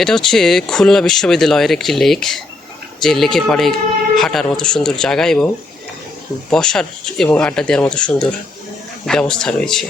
এটা হচ্ছে খুলনা বিশ্ববিদ্যালয়ের একটি লেক, যে লেকের পাড়ে হাঁটার মতো সুন্দর জায়গা এবং বসার এবং আড্ডা দেওয়ার মতো সুন্দর ব্যবস্থা রয়েছে।